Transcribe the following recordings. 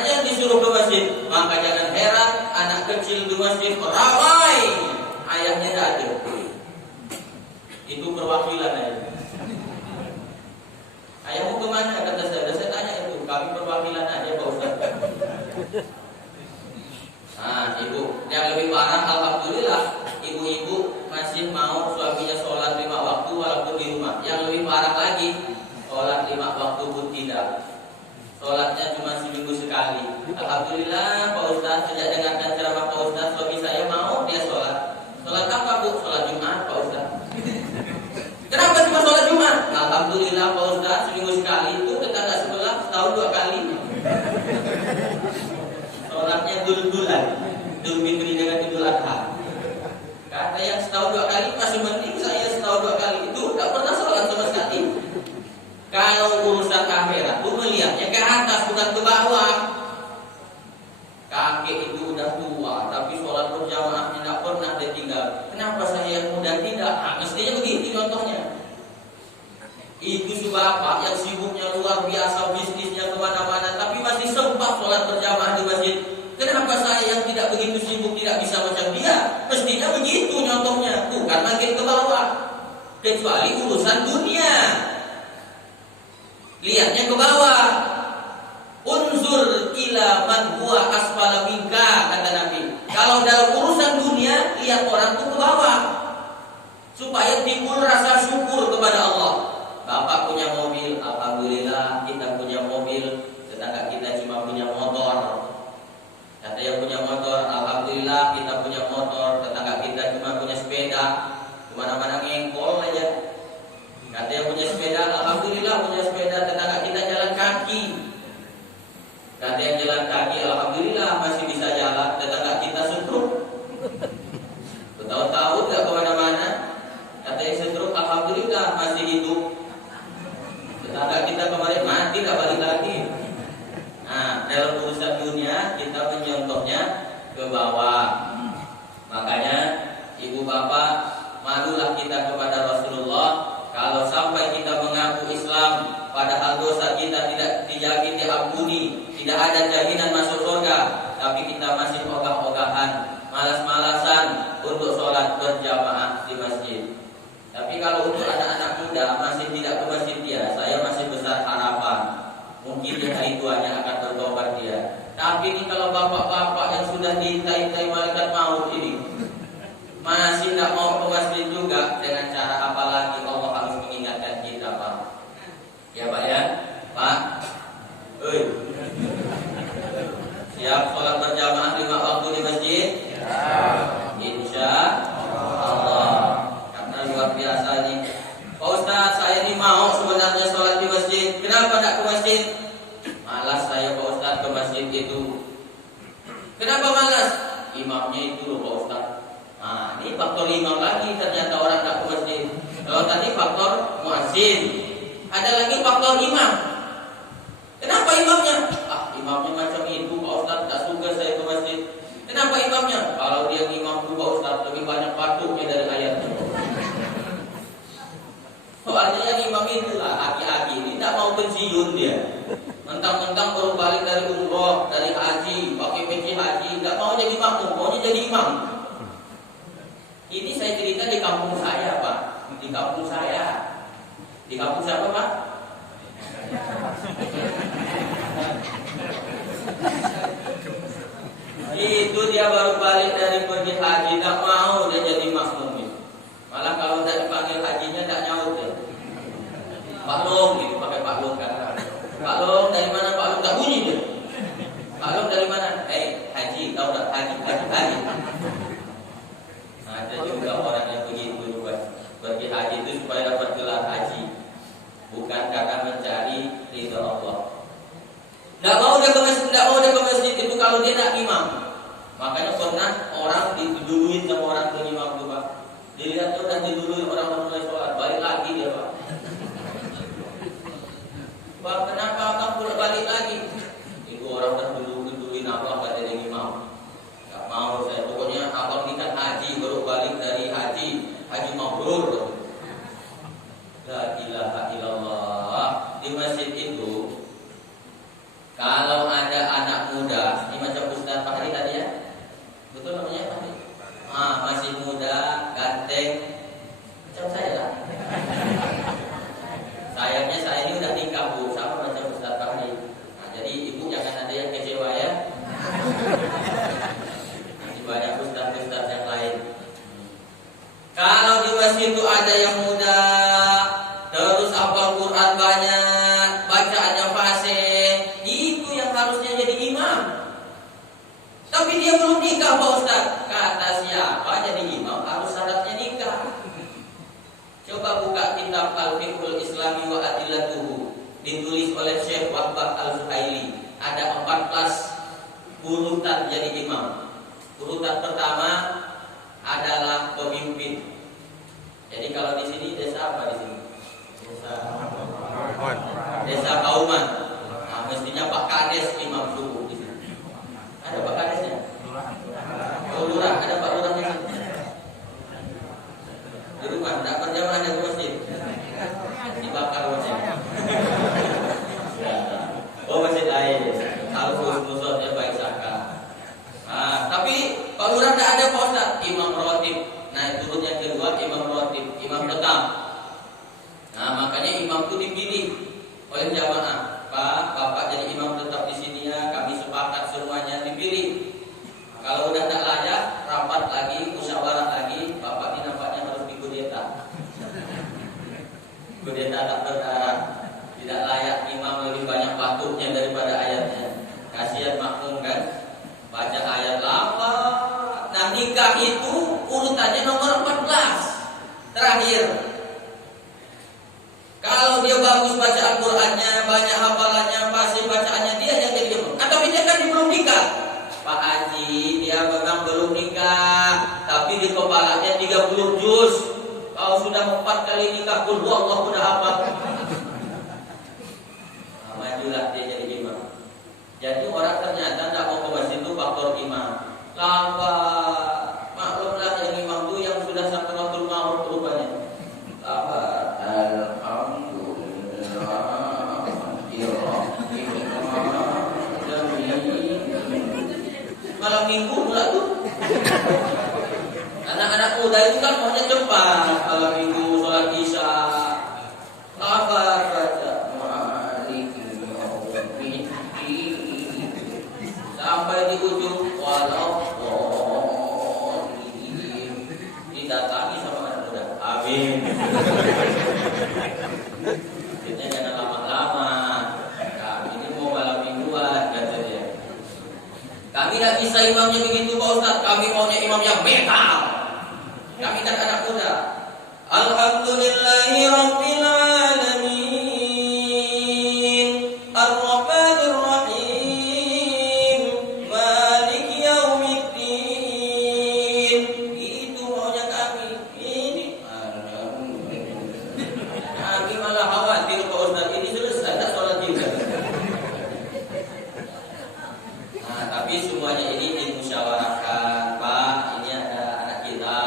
aja disuruh ke masjid. Maka jangan heran anak kecil di masjid ramai, ayahnya tidak ada. Itu perwakilan aja. Ayahmu kemana? Kata saya tanya itu. Kami perwakilan aja Pak Ustaz. Nah, ibu, yang lebih parah, alhamdulillah, ibu-ibu masih mau suaminya sholat 5 waktu walaupun di rumah. Yang lebih parah lagi, sholat 5 waktu pun tidak. Sholatnya cuma seminggu sekali. Alhamdulillah, Pak Ustaz, sejak dengarkan ceramah Pak Ustaz, suami saya mau dia sholat. Sholat apa Bu? Sholat Jumat Pak Ustaz. Kenapa cuma sholat Jumat? Alhamdulillah Pak Ustaz, seminggu sekali itu tetangga sebelah setahun 2 kali. Sholatnya dul-dulan, Idul Fitri dengan Idul Adha. Kata yang setahun 2 kali masih mending, saya setahun 2 kali itu tak pernah sholat sama sekali. Kalau urusan akhirat, aku melihatnya ke atas bukan ke bawah. Kakek itu udah tua, tapi sholat berjamaahnya tidak pernah dia tinggal. Kenapa saya yang muda tidak? Nah, mestinya begitu contohnya. Itu si bapak yang sibuknya luar biasa, bisnisnya kemana-mana, tapi masih sempat sholat berjamaah di masjid. Kenapa saya yang tidak begitu sibuk tidak bisa macam dia? Mestinya begitu contohnya, bukan makin ke bawah. Kecuali urusan dunia, lihatnya ke bawah. Unzur ila man huwa asfala minka, kata Nabi. Kalau dalam urusan dunia, lihat orang itu ke bawah, supaya timbul rasa syukur kepada Allah. Bapak punya mobil, alhamdulillah. Kita punya mobil, tetangga kita cuma punya motor. Kata yang punya motor, alhamdulillah. Kita punya motor, tetangga kita cuma punya sepeda. Kemana-mana ngengkol aja. Kata yang punya sepeda, alhamdulillah punya sepeda, tetangga kita jalan kaki. Kata yang jalan kaki, alhamdulillah masih bisa jalan, tetangga kita stroke. Tahu-tahu tidak kemana-mana. Kata yang stroke, alhamdulillah masih hidup. Tetangga kita kemarin mati, tidak balik lagi. Nah, dalam urusan dunia kita mencontohnya ke bawah. Makanya ibu bapak, malulah kita kepada Rasulullah. Kalau sampai kita mengaku Islam, padahal dosa kita tidak dijamin diampuni, tidak ada jaminan masuk surga, tapi kita masih ogah-ogahan, malas-malasan untuk sholat berjamaah di masjid. Tapi kalau untuk anak-anak muda masih tidak ke masjid dia, saya masih besar harapan. Mungkin di hari tuanya akan bertobat dia. Tapi ini kalau bapak-bapak yang sudah diintai-intai malaikat maut ini masih tidak mau ke masjid juga, dengan cara apa lagi Allah harus mengingatkan kita, Pak? Ya Pak ya, Pak. Siap sholat berjamaah 5 waktu di masjid? Ya. Insya Allah. Karena luar biasa nih. Pak Ustaz, saya ini mau sebenarnya sholat di masjid. Kenapa tidak ke masjid? Malas saya Pak Ustaz ke masjid itu. Kenapa malas? Imamnya itu loh Pak Ustaz. Nah, ini faktor imam lagi, ternyata orang tak ke masjid. Kalau tadi faktor muazzin, ada lagi faktor imam. Kenapa imamnya? Imamnya macam itu Pak Ustaz, tak suka saya ke masjid. Kenapa imamnya? Kalau dia imam itu Pak Ustaz, lebih banyak patuknya dari ayatnya. Soalnya yang imam itulah aki-aki ini tak mau pensiun dia. Mentang-mentang baru balik dari umroh, dari haji, pakai peci haji, tak mau jadi makmum, maunya jadi imam. Ini saya cerita di kampung saya, Pak. Di kampung saya. Di kampung siapa, Pak? Itu dia baru balik dari pergi haji, tak mau dia jadi makmum. Malah kalau tidak dipanggil hajinya tak nyaut dia. Pak Long, gitu pakai Pak Long kan. Pak Long dari mana? Pak Long tak bunyi dia. Pak Long dari mana? Haji, tahu tak? Haji. Ada juga orang yang begitu, pergi haji itu supaya dapat gelar haji, bukan karena mencari ridha Allah. Tidak mau dia ke masjid itu kalau dia nak imam. Makanya pernah orang diduluin sama orang ke imam itu, Pak. Dilihat udah diduluin orang mulai sholat, balik lagi dia, Pak. Pak, kenapa kamu boleh balik lagi? Itu orang dah duluin apa kata dia imam. Tak mau saya, pokoknya abang ini kan haji, baru balik dari haji mabrur. La ilaha illallah. Di masjid itu kalau ada anak ada yang muda, terus hafal Quran banyak, bacaannya fasih, itu yang harusnya jadi imam. Tapi dia belum nikah Pak Ustaz. Kata siapa jadi imam harus syaratnya nikah. Coba buka kitab Al-Fiqhul Islami wa Adillatuhu, ditulis oleh Syekh Wahbah Al-Zuhaili. Ada 14 urutan jadi imam. Urutan pertama adalah pemimpin. Jadi kalau di sini desa apa di sini? Desa Kauman. Nah, mestinya Pak Kades imam subuh di sini. Ada Pak Kadesnya? Oh, lurah, ada Pak Lurahnya. Di rumah, tidak berjamaah ada ke masjid. Dibakar masjid. Oh, masjid air. Harus musuhnya baik sangka. Nah, tapi Pak Lurah tidak ada Pak Ustaz. Imam rotib. Nah, turun yang kedua imam rotib, imam tetap. Nah, makanya imam itu dipilih oleh jamaah. Pak, Bapak jadi imam tetap di sini ya. Kami sepakat semuanya dipilih. Kalau udah tak layak, rapat lagi, musyawarah lagi. Bapak ini nampaknya harus dikudeta. Kudeta tak berdarah. Tidak layak imam, lebih banyak patutnya daripada ayatnya. Kasihan makmum kan, baca ayat lama. Nah, nikah itu urutannya nomor 14 terakhir. Kalau dia bagus baca Al-Qur'annya, banyak hafalannya, pasti bacaannya dia yang jadi imam. Atau dia kan belum nikah. Pak Haji, dia memang belum nikah, tapi di kepalanya 30 juz. Kalau sudah 4 kali nikah pun Allah sudah hafal. Nah, majulah dia jadi imam. Jadi orang ternyata tidak mau ke masjid itu faktor imam. Lambat. Maklumlah yang imam itu yang sudah sakaratul maut rupanya. Lambat. Malam minggu pula tuh. Anak-anak muda itu kan maunya cepat. Malam minggu sholat isya. Lambat baca. Sampai di ujung walau didatangi sama anak muda. Amin. Kita jangan lama-lama. Kami ini mau malam mingguan kata dia. Kami tidak bisa imamnya begitu Pak Ustaz. Kami maunya imam yang metal. Kami tak anak muda. Alhamdulillahi Rabbil Alamin, Ar-Rahmanir Rahim, Malik Yaumiddin. Itu maunya kami. Ini kami malah khawatir Pak Ustaz, ini selesai tak sholat juga. Nah, tapi semuanya ini dimusyawarahkan. Pak, ini ada anak kita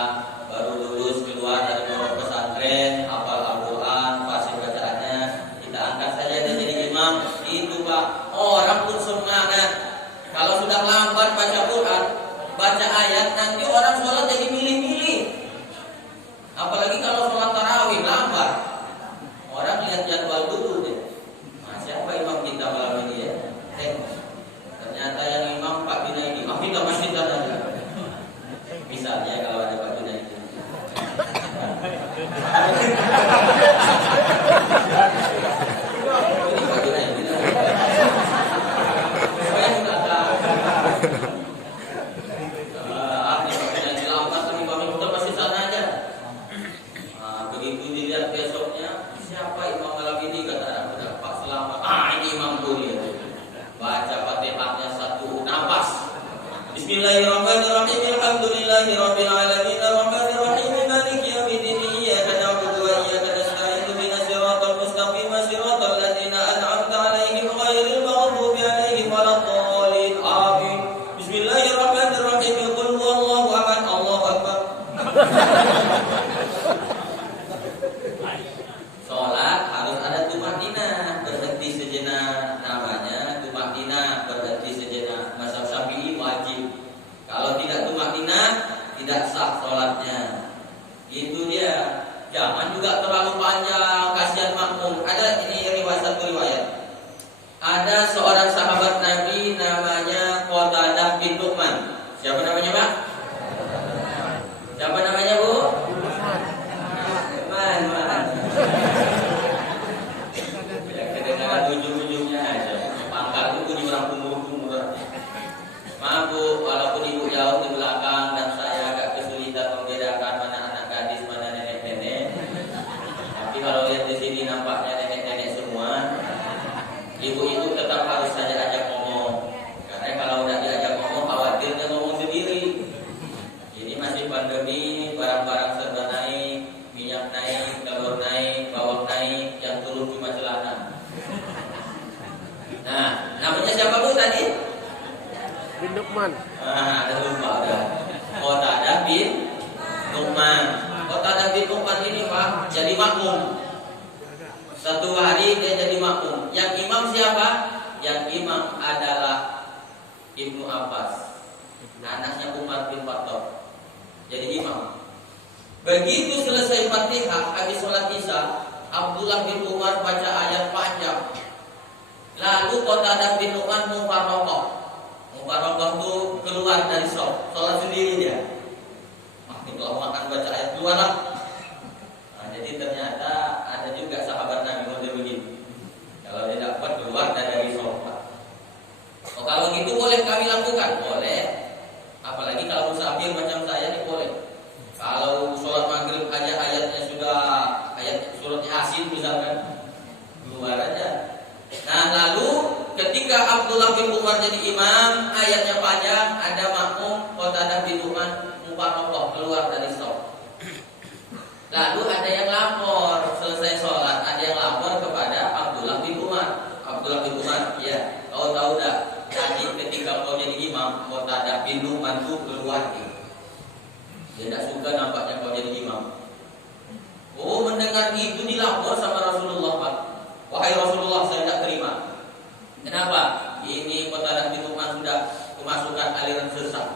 baru lulus keluar dari pondok pesantren, hafal Al-Quran, fasih bacaannya, kita angkat saja dia jadi imam. Itu Pak, orang pun semangat. Kalau sudah lambat baca Quran, baca ayat, nanti orang sholat jadi milih-milih. Apalagi kalau sholat tarawih lambat, orang lihat jadwal dulu deh. Nah, siapa imam kita malam ini ya? Ternyata yang imam Pak Junaidi. Kita masih ada. Misalnya kalau ada Pak Junaidi. Ini Pak Junaidi. Saya juga tahu. Ini Pak Junaidi lambat, tapi Pak Junaidi masih sana aja. Nah, begitu dilihat besoknya, siapa imam malam ini kata anak Pak Selamat. Ini imam Duri. Baca Fatihahnya satu nafas. Bismillahirrahmanirrahim. Alhamdulillahirabbil alamin. Arrahmanir rahim. Maliki yaumiddin. Iyyaka na'budu wa iyyaka nasta'in. Ihdinas siratal mustaqim. Siratal ladzina an'amta 'alaihim ghairil maghdubi 'alaihim waladdallin. Amin. Bismillahirrahmanirrahim. Qul huwallahu ahad. Allahu akbar. Salat harus ada tumaninah, berhenti sejenak, namanya tumaninah, berhenti sejenak. Mazhab Syafi'i wajib. Kalau tidak tumaninah, tidak sah salatnya. Itu dia. Jangan juga terlalu panjang, kasihan makmum. Ada ini satu riwayat. Ada seorang sahabat Nabi namanya Qatadah bin Nu'man. Siapa namanya, Pak? Siapa namanya, Bu? kalau lihat di sini nampaknya nenek-nenek semua, ibu-ibu tetap harus saja ajak ngomong. Karena kalau udah diajak ngomong, khawatirnya ngomong sendiri. Ini masih pandemi, barang-barang serba naik, minyak naik, telur naik, bawang naik, yang turun cuma celana. Nah, namanya siapa Bu tadi? Bin Lukman. Ada lupa udah. Qatadah bin Nu'man. Qatadah bin Nu'man ini Pak jadi makmum. Satu hari dia jadi makmum. Yang imam siapa? Yang imam adalah Ibnu Abbas, anaknya Umar bin Khattab. Jadi imam. Begitu selesai Fatihah habis sholat Isya, Abdullah bin Umar baca ayat panjang. Lalu Qatadah bin Nu'man mufaraqah. Mufaraqah itu keluar dari sholat sendiri dia. Kalau makan baca ayat keluar lah. Nah, jadi ternyata ada juga sahabat Nabi model begitu. Kalau dia dapat keluar dari sholat. Oh, kalau gitu boleh kami lakukan? Boleh. Apalagi kalau musafir macam saya ini boleh. Kalau sholat maghrib aja ayatnya sudah ayat surat Yasin misalkan, keluar aja. Nah lalu ketika Abdullah bin Umar jadi imam, ayatnya panjang, ada makmum Qatadah bin Nu'man mufaraqah keluar dari sholat. Lalu ada yang lapor selesai sholat, ada yang lapor kepada Abdullah bin Umar. Abdullah bin Umar, ya, kau tahu dah, tadi ketika kau jadi imam, Qatadah bin Nu'man itu keluar. Dia tidak suka nampaknya kau jadi imam. Oh, mendengar itu dilapor sama Rasulullah, Pak. Wahai Rasulullah, saya tidak terima. Kenapa? Ini Qatadah bin Nu'man sudah kemasukan aliran sesat.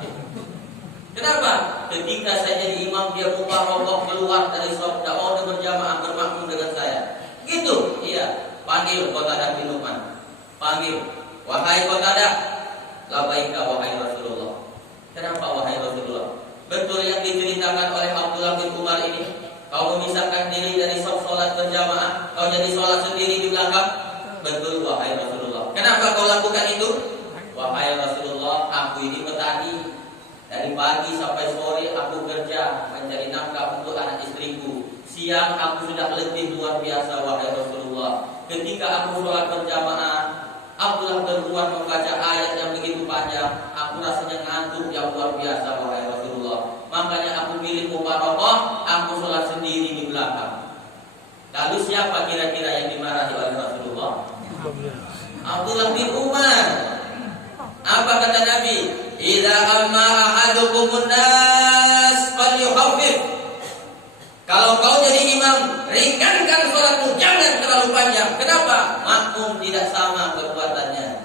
Kenapa? Ketika saya jadi imam, dia mufaraqah keluar dari sholat, tidak mau berjamaah bermakmum dengan saya. Gitu, iya. Panggil Qatadah bin Nu'man. Panggil, wahai Qatadah, labaika wahai Rasulullah. Kenapa wahai Rasulullah? Betul yang diceritakan oleh Abdullah bin Umar ini? Kau memisahkan diri dari sholat berjamaah, kau jadi sholat sendiri di belakang? Betul wahai Rasulullah. Kenapa kau lakukan itu? Wahai Rasulullah, aku ini petani. Dari pagi sampai sore aku kerja mencari nafkah untuk anak istriku. Siang aku sudah letih luar biasa wahai Rasulullah. Ketika aku sholat berjamaah, Abdullah bin Umar membaca ayat yang begitu panjang, aku rasanya ngantuk yang luar biasa wahai Rasulullah. Makanya aku pilih mufaraqah, aku sholat sendiri di belakang. Lalu siapa kira-kira yang dimarahi oleh Rasulullah? Abdullah bin Umar. Apa kata Nabi? Idza amma ahadukumun nas falyukhaffif. Kalau kau jadi imam, ringankan sholatmu, jangan terlalu panjang. Kenapa? Makmum tidak sama kekuatannya.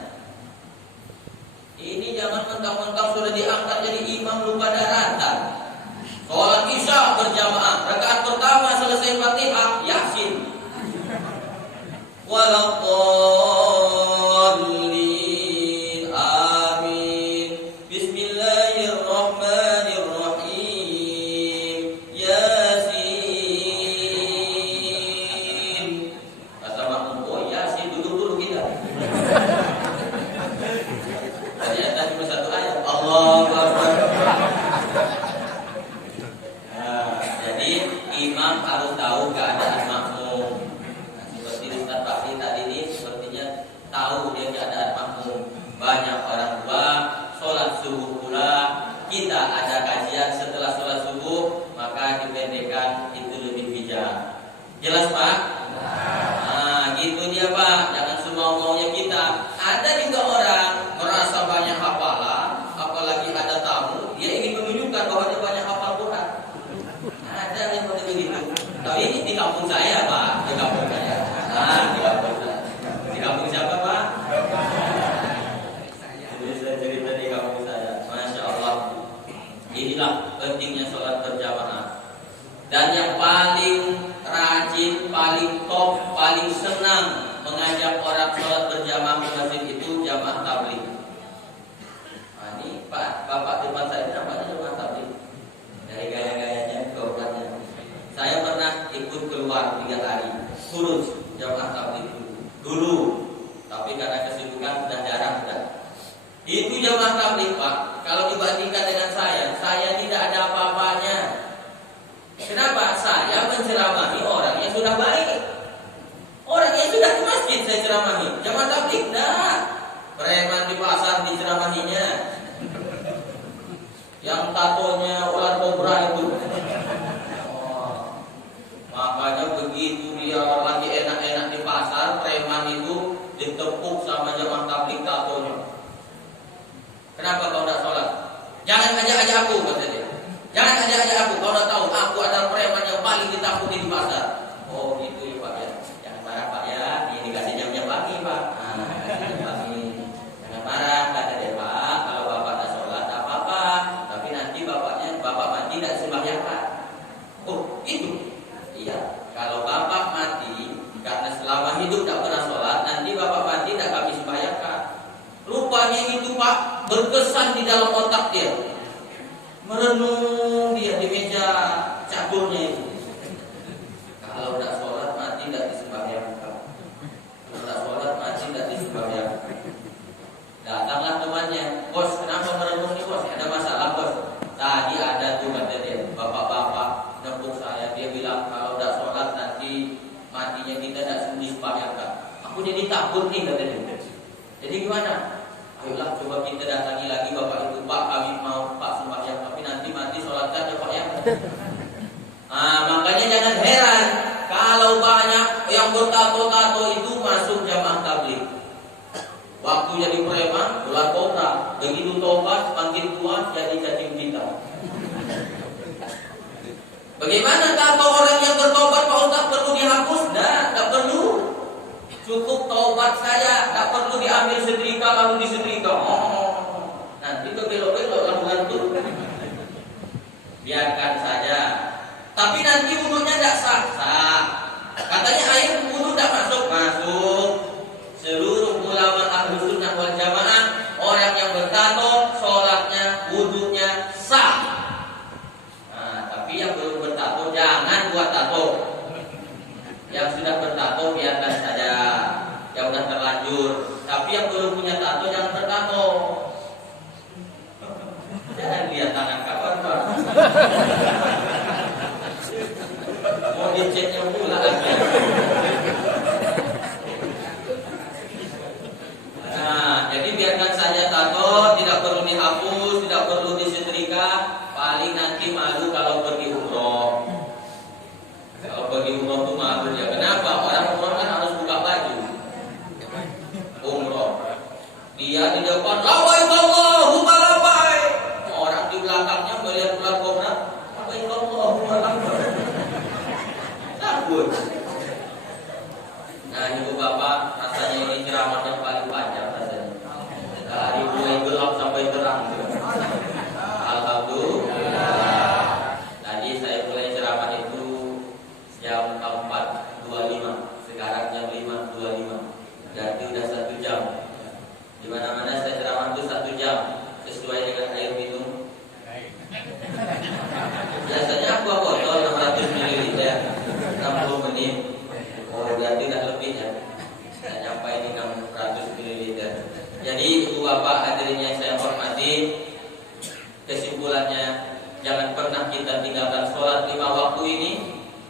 Ini jangan mentang-mentang sudah diangkat jadi imam lupa daratan. Sholat Isya berjamaah, rakaat pertama selesai Fatihah, Yasin. Waladdallin, amin. Bismillahirrahmanirrahim. Yasin. Kata makmum, oh Yasin, duduk dulu kita. Ternyata cuma satu ayat. Allahu Akbar. Jadi imam harus tahu keadaan makmum. Nah, seperti Ustaz Fakri tadi ini sepertinya tahu dia keadaan makmum. Banyak orang tua sholat subuh pula, kita ada kajian setelah sholat subuh, maka dipendekkan itu lebih bijak. Jelas Pak? Nah gitu dia Pak. Jangan semua maunya kita. Ada juga orang merasa banyak hafalan, apalagi ada tamu, dia ingin menunjukkan bahwa dia banyak hafal Quran. Ada yang seperti begitu. Tapi ini di kampung saya Pak, di kampung saya. Nah, di kampung saya. Di kampung siapa Pak? Jadi saya cerita di kampung saya. Masya Allah. Inilah pentingnya sholat berjamaah. Dan yang paling rajin, paling top, paling senang mengajak orang sholat berjamaah di masjid itu jamaah tabligh. Nah, ini Pak, Bapak depan saya nampaknya jamaah tabligh. Dari gaya-gayanya, keobatnya. Saya pernah ikut keluar 3 hari, kurus jamaah tabligh dulu. Tapi karena kesibukan sudah jarang sudah. Itu jamaah tabligh Pak. Kalau dibandingkan dengan saya tidak ada apa-apanya. Kenapa? Saya menceramahi orang yang sudah baik. saya ceramahi. Jamaah tabligh enggak. Preman di pasar diceramahinya. Yang tatonya ular kobra itu. Makanya begitu dia lagi enak-enak di pasar, preman itu ditepuk sama jamaah tabligh tatonya. Kenapa kau tidak sholat? Jangan ajak-ajak aku, kata dia. Jangan ajak-ajak aku, kau tidak tahu aku adalah preman yang paling ditakuti di pasar. Oh gitu ya Pak ya. Jangan marah Pak ya, ini dikasih jam-jam pagi Pak. Kasih jam pagi. Jangan marah, kata dia Pak. Kalau bapak tidak sholat, tak apa-apa. Tapi nanti bapak mati tidak sembahyang Pak. Oh itu. Iya, kalau bapak mati karena selama hidup tidak pernah sholat, nanti bapak mati tidak kami sembahyangkan. Rupanya itu Pak berkesan di dalam otak dia. Merenung dia di meja caturnya itu. Kalau tidak sholat mati tidak disembahyangkan. Kalau tidak sholat mati tidak disembahyangkan. Datanglah temannya, bos kenapa merenung nih bos? Ada masalah bos? Tadi ada tuh kata dia, bapak-bapak nempuk saya, dia bilang kalau tidak sholat nanti matinya kita tidak disembahyangkan. Aku jadi takut nih kata dia. Jadi gimana? Ayolah coba kita datangi lagi bapak itu. Pak kami mau Pak sembahyang, tapi nanti mati sholatkan ya Pak ya. Makanya jangan heran kalau banyak yang bertato-tato itu masuk jamaah tabligh. Waktu jadi preman, ular kobra. Begitu tobat, makin tua jadi cacing hitam. Bagaimana tato orang yang bertobat Pak Ustaz perlu dihapus? Tidak perlu. Cukup taubat saja, tak perlu diambil setrika lalu disetrika. Nanti belok-belok lakukan itu. Biarkan saja. Tapi nanti wudunya tidak sah. Katanya air wudu tidak masuk. Seluruh ulama ahlu sunnah wal jamaah, orang yang bertato, sholatnya, wudunya sah. Tapi yang belum bertato jangan buat tato. Yang sudah bertato biarkan saja, yang sudah terlanjur. Tapi yang belum punya tato jangan bertato. Jangan lihat tangan kawan Pak. Mau diceknya pula lagi. Jadi biarkan saja tato, tidak perlu dihapus, tidak perlu disetrika. Paling nanti malu kalau pergi umroh. Kalau pergi umroh itu malu ya. Kenapa? Orang umroh kan harus buka baju. Umroh. Dia di depan labbaik Allahumma labbaik. Orang di belakangnya melihat ular kobra. Labbaik Allahumma labbaik. Takut. Nah ibu bapak, rasanya ini ceramah yang paling panjang rasanya. Dari mulai gelap sampai terang. Alhamdulillah. Tadi saya mulai ceramah itu jam 4.25, sekarang jam 5.25. Berarti udah 1 jam. Di mana-mana saya ceramah itu 1 jam, sesuai dengan air minum. Biasanya aku botol 600 ml, 60 menit. Oh, berarti udah lebih ya. Saya nyampe ini 600 ml. Jadi ibu bapak hadirin yang saya hormati, kesimpulannya jangan pernah kita tinggalkan sholat 5 waktu ini.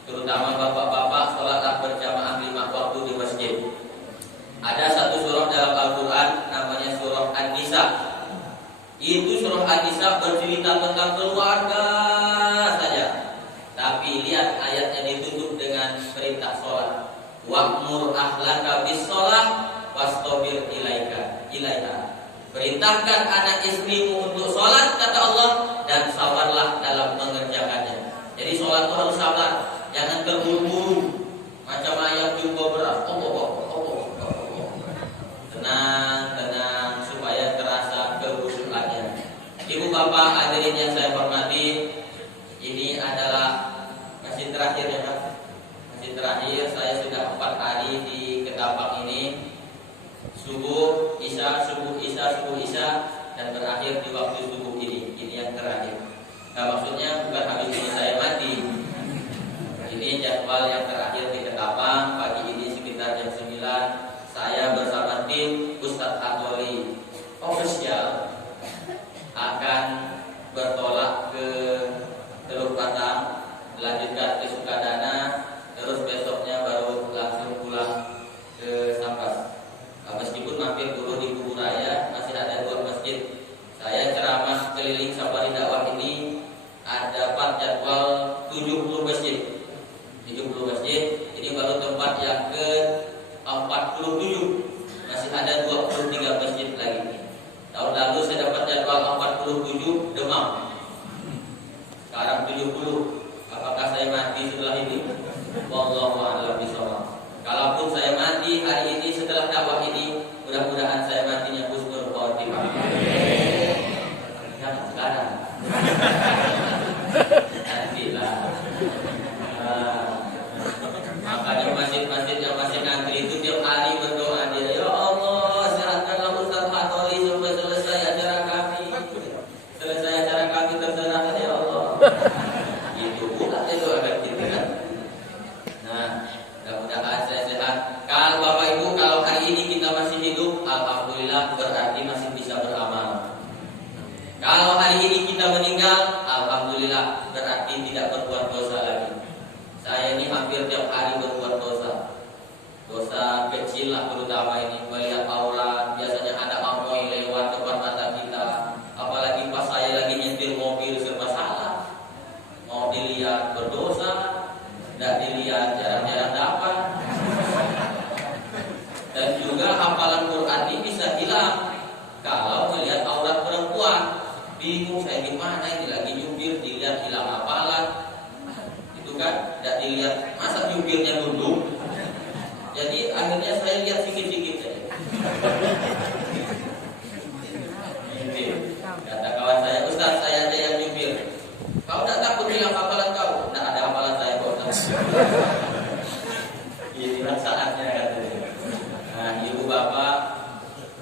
Terutama bapak-bapak, sholatlah berjamaah 5 waktu di masjid. Ada satu surah dalam Al-Quran namanya surah An-Nisa. Itu surah An-Nisa bercerita tentang keluarga saja. Tapi lihat ayatnya ditutup dengan perintah sholat. Wa'mur ahlaka bis sholat wastabir ilaiha. Perintahkan anak istrimu untuk sholat, kata Allah, dan sabarlah dalam mengerjakannya. Jadi sholat itu harus sabar. Jangan terburu-buru macam ayam jumbo beras. Tenang supaya terasa kehusuannya. Ibu bapak hadirin yang saya hormati, ini adalah masjid terakhir ya Pak. Masjid terakhir, saya sudah 4 hari di Ketapang ini. Subuh, isya, dan berakhir di waktu subuh ini. Ini yang terakhir. Nah maksudnya bukan habis ini saya mati. Ini jadwal yang terakhir di Ketapang. Pagi ini sekitar jam 9 saya bersama tim Ustadz Atoli official akan bertolak ke Teluk Batang, melanjutkan ke Sukadana, terus besoknya baru langsung pulang ke Sambas. 70 masjid. Ini baru tempat yang ke 47. Masih ada 23 masjid lagi. Tahun lalu saya dapat jadwal 47 Demam. Sekarang 70. Apakah saya mati setelah ini? Wallahu a'lam bishawab. Kalaupun saya mati hari ini setelah dakwah ini, mudah-mudahan saya matinya husnul khotimah. Jangan sekarang. Nantilah. Makanya masjid-masjid yang masih ngantri itu tiap hari berdoa dia, ya Allah, sehatkanlah Ustaz Hatoli sampai selesai acara kami. Selesai acara kami terserah ya Allah. Itu pula itu akan kita kan. Nah, mudah-mudahan saya sehat. Kalau Bapak Ibu, kalau hari ini kita masih hidup, alhamdulillah berarti masih bisa beramal. Kalau hari ini kita meninggal, alhamdulillah berarti tidak berbuat dosa lagi. Saya ini hampir tiap hari berbuat dosa. Dosa kecil lah terutama ini, melihat aurat, biasanya ada amoy lewat depan mata kita. Apalagi pas saya lagi nyetir mobil serba salah. Mau dilihat berdosa, tidak dilihat jarang-jarang dapat. Dan juga hafalan Quran ini bisa hilang kalau melihat aurat perempuan. Bingung saya gimana ini lagi nyupir, dilihat hilang hafalan. Itu kan tidak dilihat, masa nyupirnya dulu. Jadi akhirnya saya lihat sikit-sikit saja. Kata kawan saya, Ustaz saya aja yang nyupir. Kau tidak takut hilang hafalan kau? Tidak ada hafalan saya kok. Inilah saatnya katanya. Nah, ibu bapak,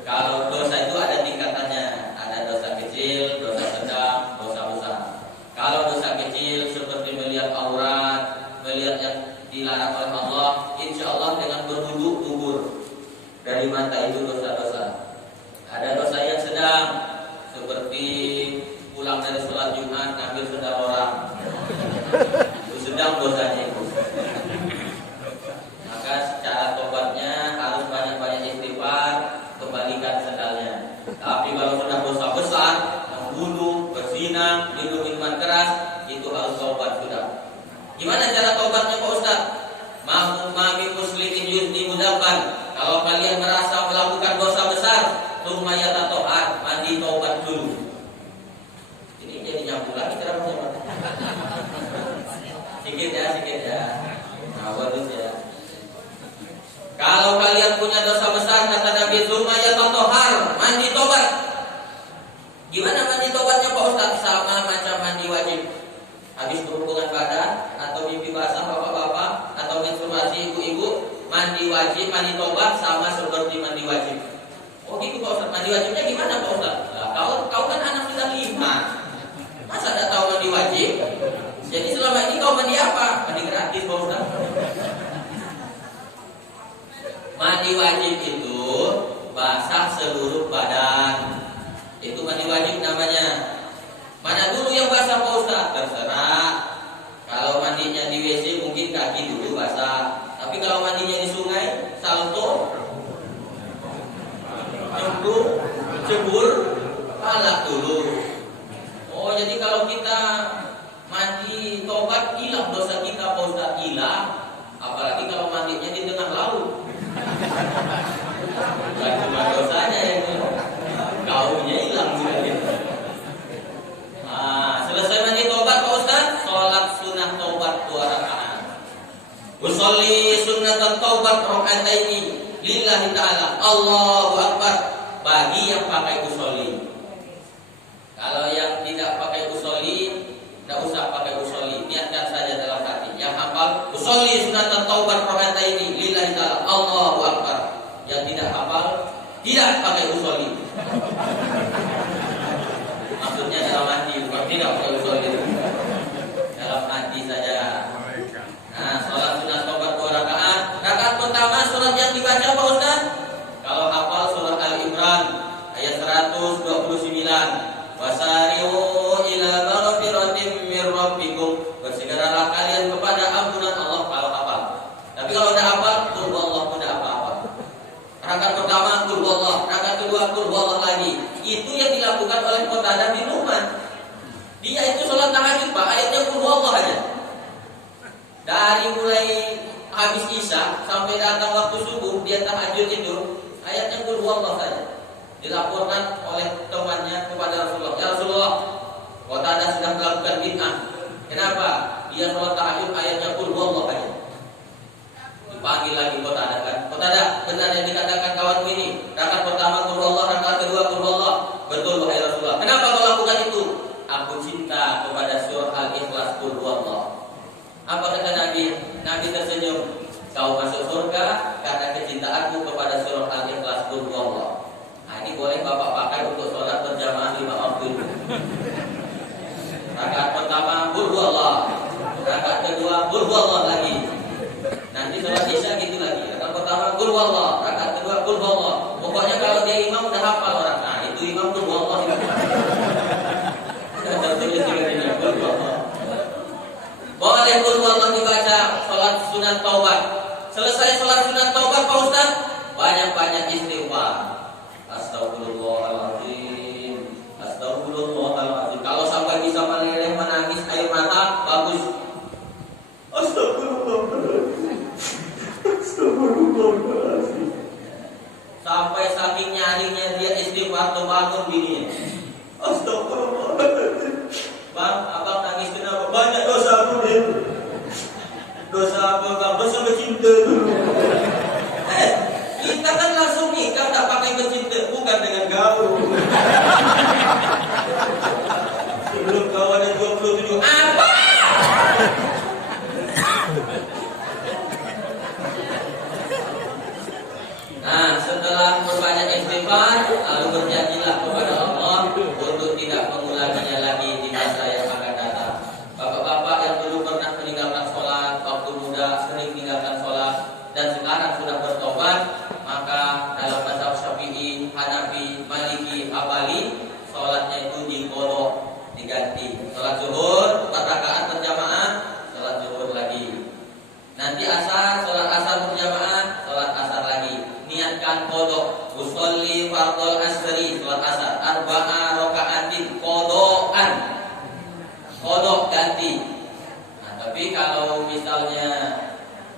kalau dosa itu ada tingkatannya. Ada dosa kecil, dosa sedang, dosa besar. Kalau dosa kecil seperti melihat aurat, melihat yang dilarang oleh Allah, insya Allah dengan berwudu gugur dari mata itu dosa-dosa. Ada dosa yang sedang, seperti pulang dari sholat Jumat ngambil sendal orang. Itu sedang dosanya itu. Maka secara tobatnya harus banyak-banyak istighfar, kembalikan sendalnya. Tapi kalau sudah dosa besar, membunuh, berzina, minum minuman keras, itu harus tobat sudah. Gimana cara tobatnya Pak Ustaz? Mami muslimin yudni mudabban. Kalau kalian merasa melakukan dosa besar, summa yatatohat, mandi tobat dulu. Ini jadi nyambung lagi ceramahnya. Sikit ya. Nah, bagus ya. Kalau kalian punya dosa besar, kata Nabi, summa yatatohar, mandi tobat. Gimana mandi tobatnya Pak Ustaz? Sama macam mandi wajib. Habis berhubungan badan atau mimpi basah bapak-bapak atau menstruasi ibu-ibu, mandi wajib, mandi tobat sama seperti mandi wajib. Oh gitu Pak Ustaz. Mandi wajibnya gimana Pak Ustaz? Nah, kau kan anak sudah 5. Masa tidak tahu mandi wajib? Jadi selama ini kau mandi apa? Mandi gratis Pak Ustaz. Mandi wajib itu basah seluruh badan. Itu mandi wajib namanya. Mana dulu yang basah Pak Ustaz? Terserah. Kalau mandinya di WC mungkin kaki dulu basah. Tapi kalau mandinya di sungai, salto, cebur, palak dulu. Oh jadi kalau kita mandi tobat hilang dosa kita Pak Ustaz, hilang. Apalagi kalau mandinya di tengah laut. Bukan cuma dosanya yang kaunya hilang juga gitu. Selesai mandi tobat Pak Ustaz, sholat sunnah tobat 2 rakaat. Usolli sunnatan tobat rakaataini lillahi ta'ala. Allahu Akbar. Bagi yang pakai usolli. Kalau yang tidak pakai usolli, tidak usah pakai usolli. Niatkan saja dalam hati. Yang hafal usolli sunnatan tobat rakaataini lillahi ta'ala. Allahu Akbar. Yang tidak hafal, tidak pakai usolli. Maksudnya dalam hati, bukan tidak pakai usolli. Dalam hati saja. Nah, sholat sunnah tobat 2 rakaat. Rakaat pertama sholat yang dibaca Pak Ustaz. Kalau hafal surah Al-Imran ayat 129. Wasari'u ila maghfiratin mir rabbikum. Bersegeralah kalian kepada ampunan Allah kalau hafal. Tapi kalau tidak hafal, qul huwallahu tidak apa-apa. Rakaat pertama qul huwallahu, rakaat kedua qul huwallahu lagi. Itu yang dilakukan oleh Qatadah bin Nu'man. Dia itu sholat tahajud Pak, ayatnya qul huwallahu aja. Dari mulai habis isya sampai datang waktu subuh dia tahajud itu ayatnya qul huwallahu saja. Dilaporkan oleh temannya kepada Rasulullah, ya Rasulullah, Qatadah sudah melakukan bid'ah. Kenapa? Dia sholat tahajud ayatnya qul huwallahu saja. Dipanggil lagi Qatadah kan. Qatadah, benar yang dikatakan kawanmu ini. Rakaat pertama qul huwallahu, rakaat kedua qul huwallahu. Betul wahai Rasulullah. Kenapa kau lakukan itu? Aku cinta kepada surah Al-Ikhlas qul huwallahu. Apa kata Nabi? Nabi tersenyum. Kau masuk surga karena kecintaanmu kepada surah Al-Ikhlas qul huwallahu. Nah, ini boleh Bapak pakai untuk sholat berjamaah 5 waktu. Rakaat pertama qul huwallahu, rakaat kedua qul huwallahu lagi. Nanti sholat isya gitu lagi. Rakaat pertama qul huwallahu, rakaat kedua qul huwallahu. Pokoknya kalau dia imam udah hafal orang. Nah, itu imam qul huwallahu. Udah tertulis di sini qul huwallahu. Boleh qul huwallahu dibaca sholat sunat taubat. Selesai sholat sunat taubat Pak Ustaz, banyak-banyak istighfar. Astagfirullahaladzim, astagfirullahaladzim. Kalau sampai bisa meleleh menangis air mata, bagus. Astagfirullahaladzim, astagfirullahaladzim. Sampai saking nyarinya dia istighfar terbangun bininya. Astagfirullahaladzim. Bang, abang nangis kenapa? Banyak dosa aku deh. Dosa apa bang? Dosa bercinta dulu. Kita kan langsung nikah tak pakai bercinta, bukan dengan gaul. Sebelum kawan yang 27 apa? Nah, setelah berbanyak istighfar, lalu berjanjilah kepada Allah untuk tidak mengulanginya lagi di masa yang akan datang. Bapak-bapak yang dulu pernah meninggalkan sholat, waktu muda sering meninggalkan sholat, dan sekarang sudah bertobat, maka dalam mazhab Syafi'i, Hanafi, Maliki, Hambali, sholatnya itu diqodho, diganti. Sholat zuhur 4 rakaat berjamaah, sholat zuhur lagi. Nanti asar, sholat asar berjamaah, sholat asar lagi. Niatkan qodho, usolli fardhol asri, sholat asar, arba'a rakaatin qodhoan, qodho ganti. Nah, tapi kalau misalnya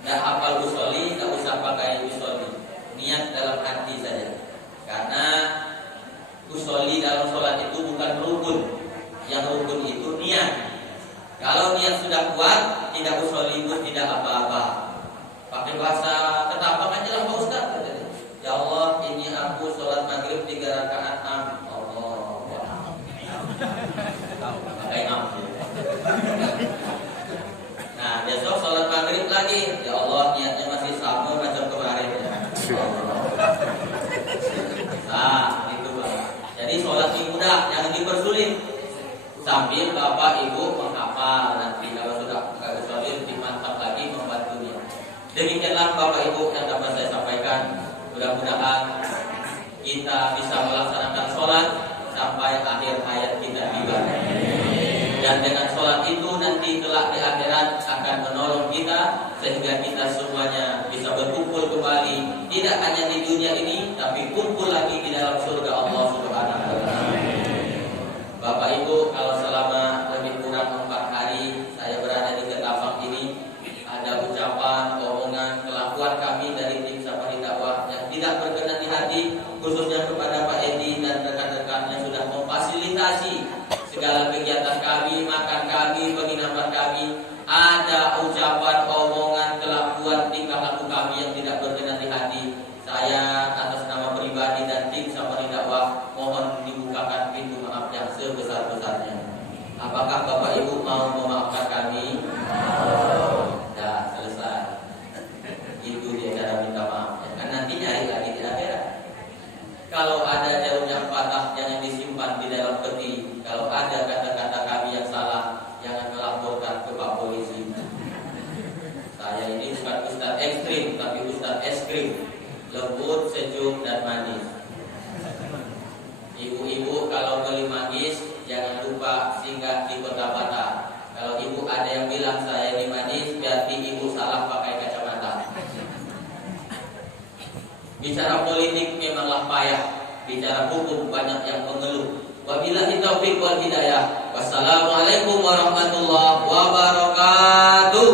nggak hafal usolli, nggak usah pakai usolli. Niat dalam hati saja. Karena usolli dalam sholat itu bukan rukun. Yang rukun itu niat. Kalau niat sudah kuat, tidak usolli pun tidak apa-apa. Pakai bahasa ketapang aja lah Pak Ustaz. Ya Allah, ini aku sholat maghrib 3 rakaat. Allah. Pakai ampu. Nah, besok sholat maghrib lagi. Ya Allah, niatnya masih sama macam kemarin. Nah, itu Pak. Jadi sholat ini mudah, jangan dipersulit. Sambil Bapak Ibu menghafal, nanti kalau sudah kesulitan lebih mantap lagi membantunya. Demikianlah Bapak Ibu yang dapat saya sampaikan. Mudah-mudahan kita bisa melaksanakan sholat sampai akhir hayat kita tiba. Dan dengan sholat itu nanti kelak di akhirat akan menolong kita sehingga kita semuanya bisa berkumpul kembali, tidak hanya di dunia ini, tapi kumpul lagi di dalam surga Allah Subhanahu wa Ta'ala. Bapak Ibu, kalau selama lebih kurang 4 hari saya berada di Ketapang ini, ada ucapan, omongan, kelakuan kami dari tim Safari Dakwah yang tidak berkenan di hati, khususnya kepada Pak Edi dan rekan-rekan yang sudah memfasilitasi segala kegiatan kami, makan kami, penginapan kami. Ada ucapan, omongan, kelakuan, tingkah laku kami yang tidak berkenan di hati. Saya atas nama pribadi dan tim Safari Dakwah mohon dibukakan pintu maaf yang sebesar-besarnya. Apakah Bapak Ibu mau memaafkan kami? Ya, selesai. Itu dia cara minta maaf. Kan nanti nyari lagi di akhirat. Kalau ada jarum yang patah, jangan disimpan di dalam peti. Kalau ada kata-kata kami yang salah, jangan melaporkan ke Pak Polisi. Saya ini bukan Ustaz ekstrim, tapi Ustaz es krim, lembut, sejuk, dan manis. Ibu-ibu kalau beli manggis, jangan lupa singgah di Kota Batak. Kalau ibu ada yang bilang saya ini manis, berarti ibu salah pakai kacamata. Bicara politik memanglah payah, bicara hukum banyak yang mengeluh. Wabillahi taufiq wal hidayah. Wassalamualaikum warahmatullahi wabarakatuh.